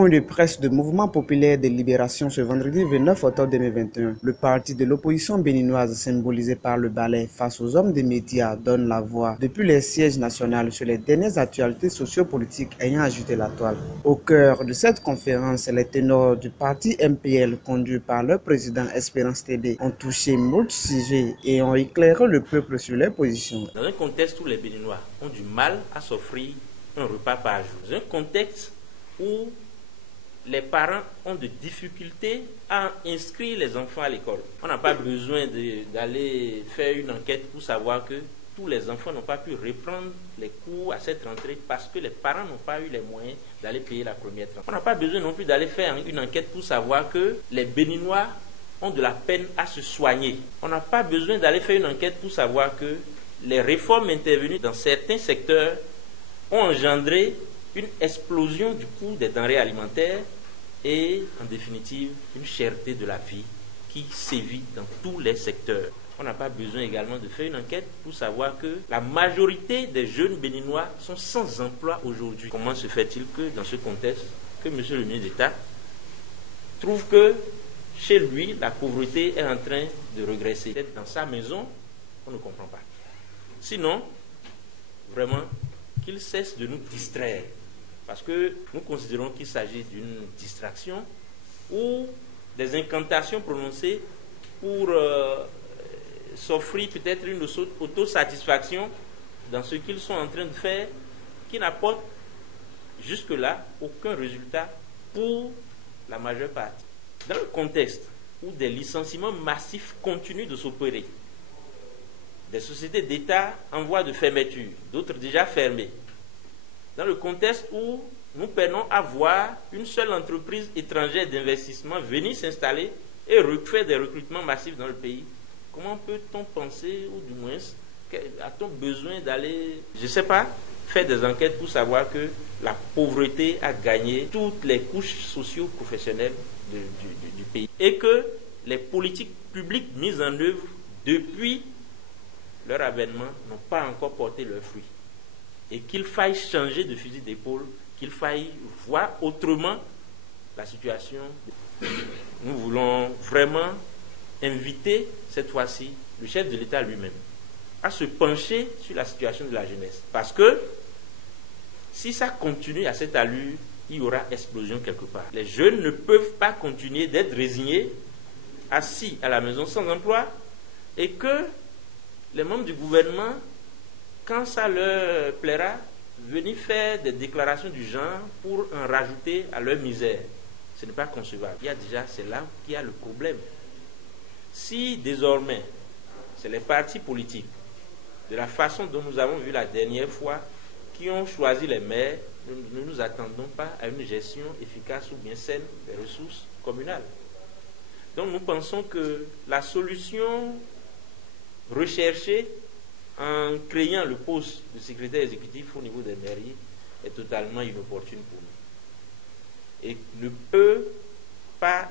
point de presse du Mouvement populaire de libération ce vendredi 29 octobre 2021. Le parti de l'opposition béninoise, symbolisé par le ballet face aux hommes des médias, donne la voix depuis les sièges nationaux sur les dernières actualités sociopolitiques ayant agité la toile. Au cœur de cette conférence, les ténors du parti MPL, conduits par leur président Espérance TD, ont touché moult sujets et ont éclairé le peuple sur leurs positions. Dans un contexte où les Béninois ont du mal à s'offrir un repas par jour, dans un contexte où les parents ont de difficultés à inscrire les enfants à l'école. On n'a pas besoin d'aller faire une enquête pour savoir que tous les enfants n'ont pas pu reprendre les cours à cette rentrée parce que les parents n'ont pas eu les moyens d'aller payer la première tranche. On n'a pas besoin non plus d'aller faire une enquête pour savoir que les Béninois ont de la peine à se soigner. On n'a pas besoin d'aller faire une enquête pour savoir que les réformes intervenues dans certains secteurs ont engendré une explosion du coût des denrées alimentaires et, en définitive, une cherté de la vie qui sévit dans tous les secteurs. On n'a pas besoin également de faire une enquête pour savoir que la majorité des jeunes béninois sont sans emploi aujourd'hui. Comment se fait-il que, dans ce contexte, que M. le ministre d'État trouve que chez lui, la pauvreté est en train de regresser? Peut-être dans sa maison, on ne comprend pas. Sinon, vraiment, qu'il cesse de nous distraire. Parce que nous considérons qu'il s'agit d'une distraction ou des incantations prononcées pour s'offrir peut-être une autosatisfaction dans ce qu'ils sont en train de faire, qui n'apporte jusque-là aucun résultat pour la majeure partie. Dans le contexte où des licenciements massifs continuent de s'opérer, des sociétés d'État en voie de fermeture, d'autres déjà fermées, dans le contexte où nous peinons à voir une seule entreprise étrangère d'investissement venir s'installer et faire des recrutements massifs dans le pays, comment peut-on penser, ou du moins, a-t-on besoin d'aller, je ne sais pas, faire des enquêtes pour savoir que la pauvreté a gagné toutes les couches socio-professionnelles du pays et que les politiques publiques mises en œuvre depuis leur avènement n'ont pas encore porté leurs fruits, et qu'il faille changer de fusil d'épaule, qu'il faille voir autrement la situation. Nous voulons vraiment inviter cette fois-ci le chef de l'État lui-même à se pencher sur la situation de la jeunesse. Parce que si ça continue à cette allure, il y aura explosion quelque part. Les jeunes ne peuvent pas continuer d'être résignés, assis à la maison sans emploi, et que les membres du gouvernement, quand ça leur plaira, venir faire des déclarations du genre pour en rajouter à leur misère. Ce n'est pas concevable. C'est là qu'il y a le problème. Si désormais, c'est les partis politiques, de la façon dont nous avons vu la dernière fois, qui ont choisi les maires, nous ne nous attendons pas à une gestion efficace ou bien saine des ressources communales. Donc nous pensons que la solution recherchée en créant le poste de secrétaire exécutif au niveau des mairies est totalement inopportune pour nous et ne peut pas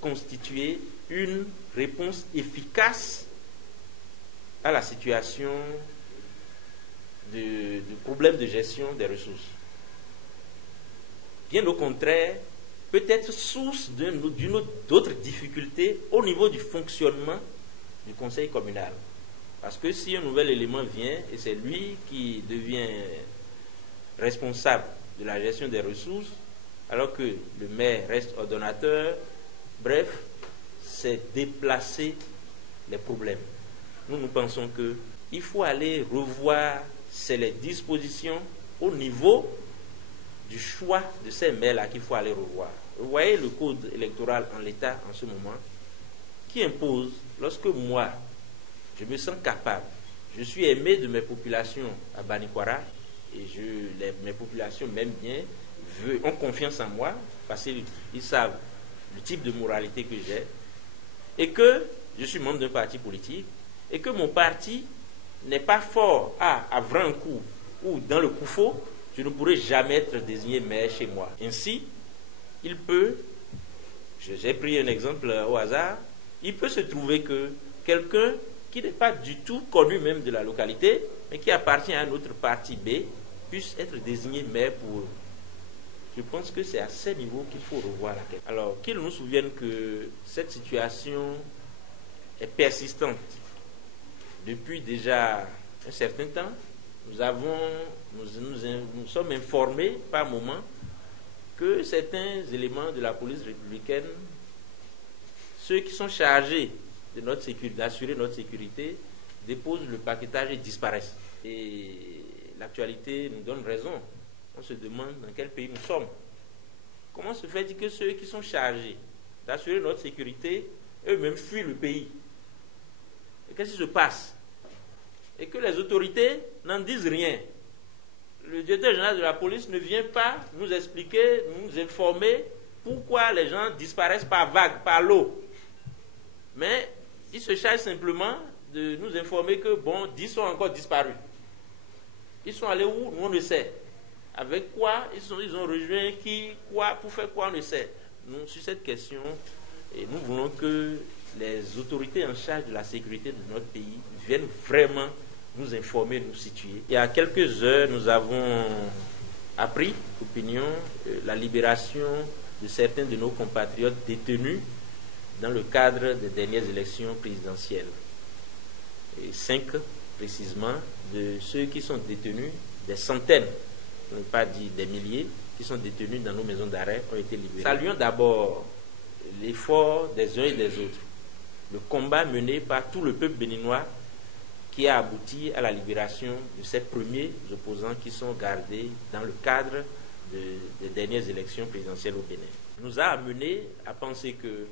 constituer une réponse efficace à la situation du problème de gestion des ressources. Bien au contraire, peut être source d'autres difficultés au niveau du fonctionnement du conseil communal. Parce que si un nouvel élément vient et c'est lui qui devient responsable de la gestion des ressources, alors que le maire reste ordonnateur, bref, c'est déplacer les problèmes. Nous pensons qu'il faut aller revoir les dispositions au niveau du choix de ces maires-là qu'il faut aller revoir. Vous voyez le code électoral en l'état en ce moment, qui impose, lorsque moi, je me sens capable, je suis aimé de mes populations à Banikwara, et mes populations m'aiment bien, ont confiance en moi, parce qu'ils savent le type de moralité que j'ai, et que je suis membre d'un parti politique, et que mon parti n'est pas fort à Vrancourt ou dans le Koufo, je ne pourrai jamais être désigné maire chez moi. Ainsi, il peut, j'ai pris un exemple au hasard, il peut se trouver que quelqu'un qui n'est pas du tout connu même de la localité, mais qui appartient à un autre parti B, puisse être désigné maire pour eux. Je pense que c'est à ce niveau qu'il faut revoir la question. Alors, qu'ils nous souviennent que cette situation est persistante depuis déjà un certain temps. Nous sommes informés par moment que certains éléments de la police républicaine, ceux qui sont chargés de notre sécurité, d'assurer notre sécurité, déposent le paquetage et disparaissent. Et l'actualité nous donne raison. On se demande dans quel pays nous sommes. Comment se fait-il que ceux qui sont chargés d'assurer notre sécurité, eux-mêmes fuient le pays? Et qu'est-ce qui se passe? Et que les autorités n'en disent rien. Le directeur général de la police ne vient pas nous expliquer, nous informer pourquoi les gens disparaissent par vagues, par lot. Mais il se charge simplement de nous informer que, bon, 10 sont encore disparus. Ils sont allés où? Nous, on ne sait. Avec quoi? Ils ont rejoint qui? Quoi? Pour faire quoi? On ne sait. Nous, sur cette question, et nous voulons que les autorités en charge de la sécurité de notre pays viennent vraiment nous informer, nous situer. Il y a quelques heures, nous avons appris, opinion, la libération de certains de nos compatriotes détenus dans le cadre des dernières élections présidentielles. Et 5 précisément de ceux qui sont détenus, des centaines, pour ne pas dire des milliers, qui sont détenus dans nos maisons d'arrêt ont été libérés. Saluons d'abord l'effort des uns et des autres, le combat mené par tout le peuple béninois qui a abouti à la libération de ces premiers opposants qui sont gardés dans le cadre des dernières élections présidentielles au Bénin. Nous a amené à penser qu'il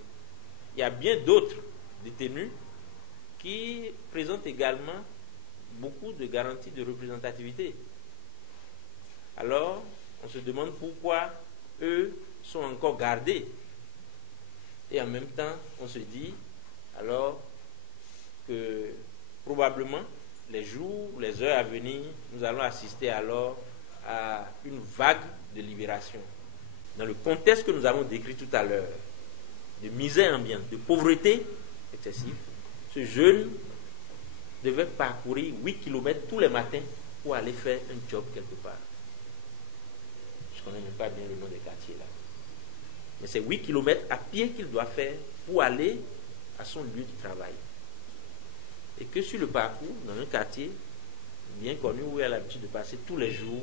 y a bien d'autres détenus qui présentent également beaucoup de garanties de représentativité. Alors, on se demande pourquoi eux sont encore gardés. Et en même temps, on se dit alors que probablement les jours, les heures à venir, nous allons assister alors à une vague de libération. Dans le contexte que nous avons décrit tout à l'heure, de misère ambiante, de pauvreté excessive, ce jeune devait parcourir 8 km tous les matins pour aller faire un job quelque part. Je ne connais même pas bien le nom des quartiers là. Mais c'est 8 km à pied qu'il doit faire pour aller à son lieu de travail. Et que sur le parcours, dans un quartier bien connu où il a l'habitude de passer tous les jours,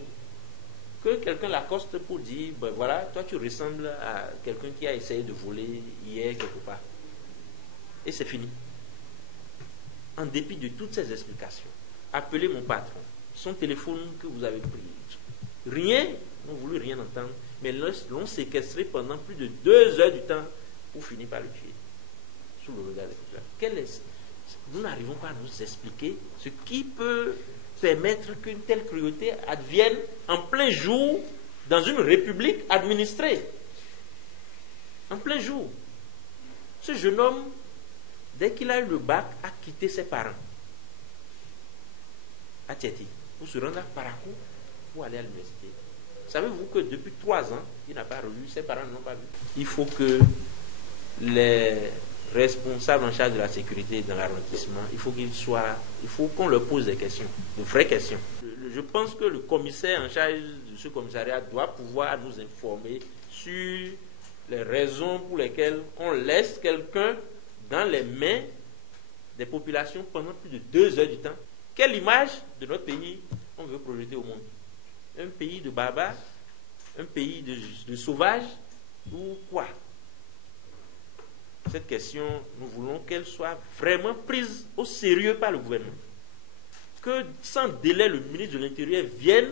que quelqu'un l'accoste pour dire, ben voilà, toi tu ressembles à quelqu'un qui a essayé de voler hier quelque part. Et c'est fini. En dépit de toutes ces explications, appelez mon patron, son téléphone que vous avez pris, rien, on n'a voulu rien entendre, mais l'ont séquestré pendant plus de 2 heures du temps pour finir par le tuer, sous le regard des populations. Nous n'arrivons pas à nous expliquer ce qui peut permettre qu'une telle cruauté advienne en plein jour dans une république administrée. En plein jour. Ce jeune homme, dès qu'il a eu le bac, a quitté ses parents à Tieti pour se rendre à Parakou pour aller à l'université. Savez-vous que depuis 3 ans, il n'a pas revu, ses parents ne l'ont pas vu. Il faut que les responsables en charge de la sécurité dans l'arrondissement, il faut qu'on leur pose des questions, de vraies questions. Je pense que le commissaire en charge de ce commissariat doit pouvoir nous informer sur les raisons pour lesquelles on laisse quelqu'un dans les mains des populations pendant plus de 2 heures du temps. Quelle image de notre pays on veut projeter au monde? Un pays de barbares? Un pays de sauvages? Ou quoi? Cette question, nous voulons qu'elle soit vraiment prise au sérieux par le gouvernement. Que sans délai, le ministre de l'Intérieur vienne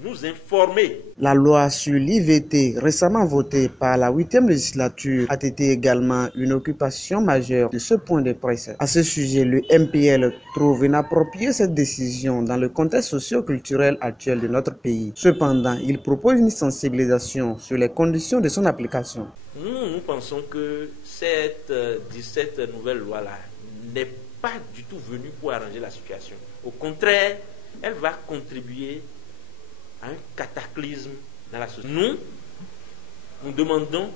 nous informer. La loi sur l'IVT, récemment votée par la 8e législature, a été également une occupation majeure de ce point de presse. À ce sujet, le MPL trouve inappropriée cette décision dans le contexte socio-culturel actuel de notre pays. Cependant, il propose une sensibilisation sur les conditions de son application. Nous pensons que cette nouvelle loi-là n'est pas du tout venue pour arranger la situation. Au contraire, elle va contribuer à un cataclysme dans la société. Nous demandons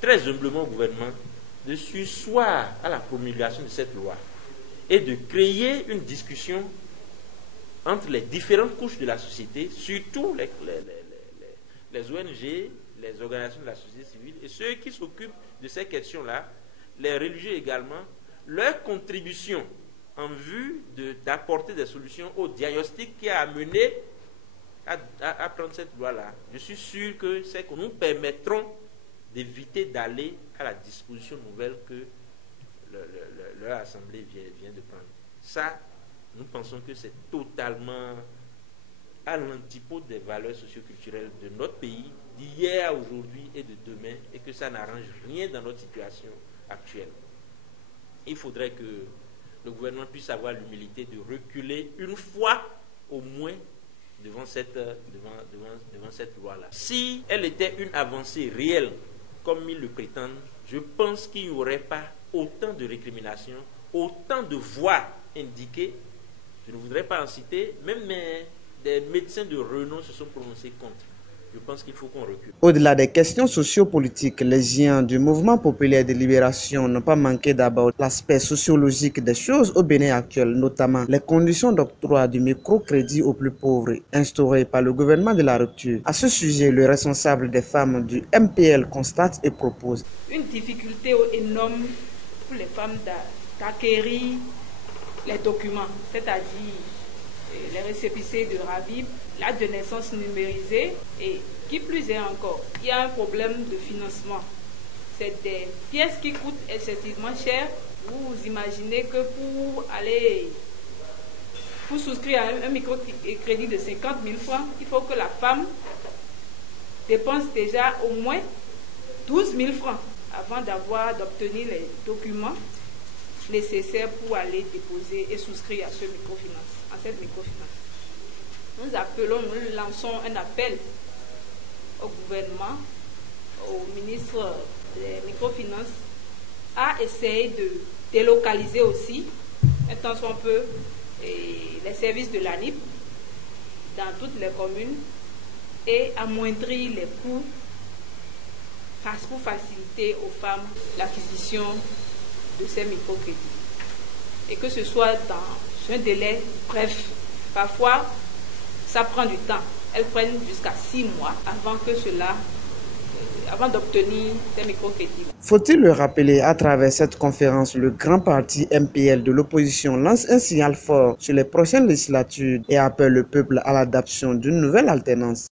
très humblement au gouvernement de surseoir à la promulgation de cette loi et de créer une discussion entre les différentes couches de la société, surtout les ONG, les organisations de la société civile et ceux qui s'occupent de ces questions-là, les religieux également, leur contribution en vue d'apporter des solutions au diagnostic qui a amené à prendre cette loi-là. Je suis sûr que c'est que nous permettront d'éviter d'aller à la disposition nouvelle que leur assemblée vient de prendre. Ça, nous pensons que c'est totalement à l'antipode des valeurs socioculturelles de notre pays, d'hier à aujourd'hui et de demain, et que ça n'arrange rien dans notre situation actuelle. Il faudrait que le gouvernement puisse avoir l'humilité de reculer une fois au moins devant cette loi-là. Si elle était une avancée réelle, comme ils le prétendent, je pense qu'il n'y aurait pas autant de récriminations, autant de voix indiquées. Je ne voudrais pas en citer, même des médecins de renom se sont prononcés contre. Je pense qu'il faut qu'on recule. Au-delà des questions sociopolitiques, les géants du mouvement populaire de libération n'ont pas manqué d'aborder l'aspect sociologique des choses au Bénin actuel, notamment les conditions d'octroi du microcrédit aux plus pauvres instaurées par le gouvernement de la rupture. À ce sujet, le responsable des femmes du MPL constate et propose une difficulté énorme pour les femmes d'acquérir les documents, c'est-à-dire les récépissés de RAVIP, l'acte de naissance numérisé et qui plus est encore, il y a un problème de financement. C'est des pièces qui coûtent excessivement cher. Vous imaginez que pour souscrire à un microcrédit de 50 000 francs, il faut que la femme dépense déjà au moins 12 000 francs avant d'obtenir les documents nécessaires pour aller déposer et souscrire à cette microfinance. Nous lançons un appel au gouvernement, au ministre des microfinances, à essayer de délocaliser aussi, un tant soit peu, les services de l'ANIP dans toutes les communes et amoindrir les coûts pour faciliter aux femmes l'acquisition de ces microcrédits. Et que ce soit dans un délai bref. Parfois, ça prend du temps. Elles prennent jusqu'à 6 mois avant d'obtenir ces microcrédits. Faut-il le rappeler, à travers cette conférence, le grand parti MPL de l'opposition lance un signal fort sur les prochaines législatures et appelle le peuple à l'adoption d'une nouvelle alternance.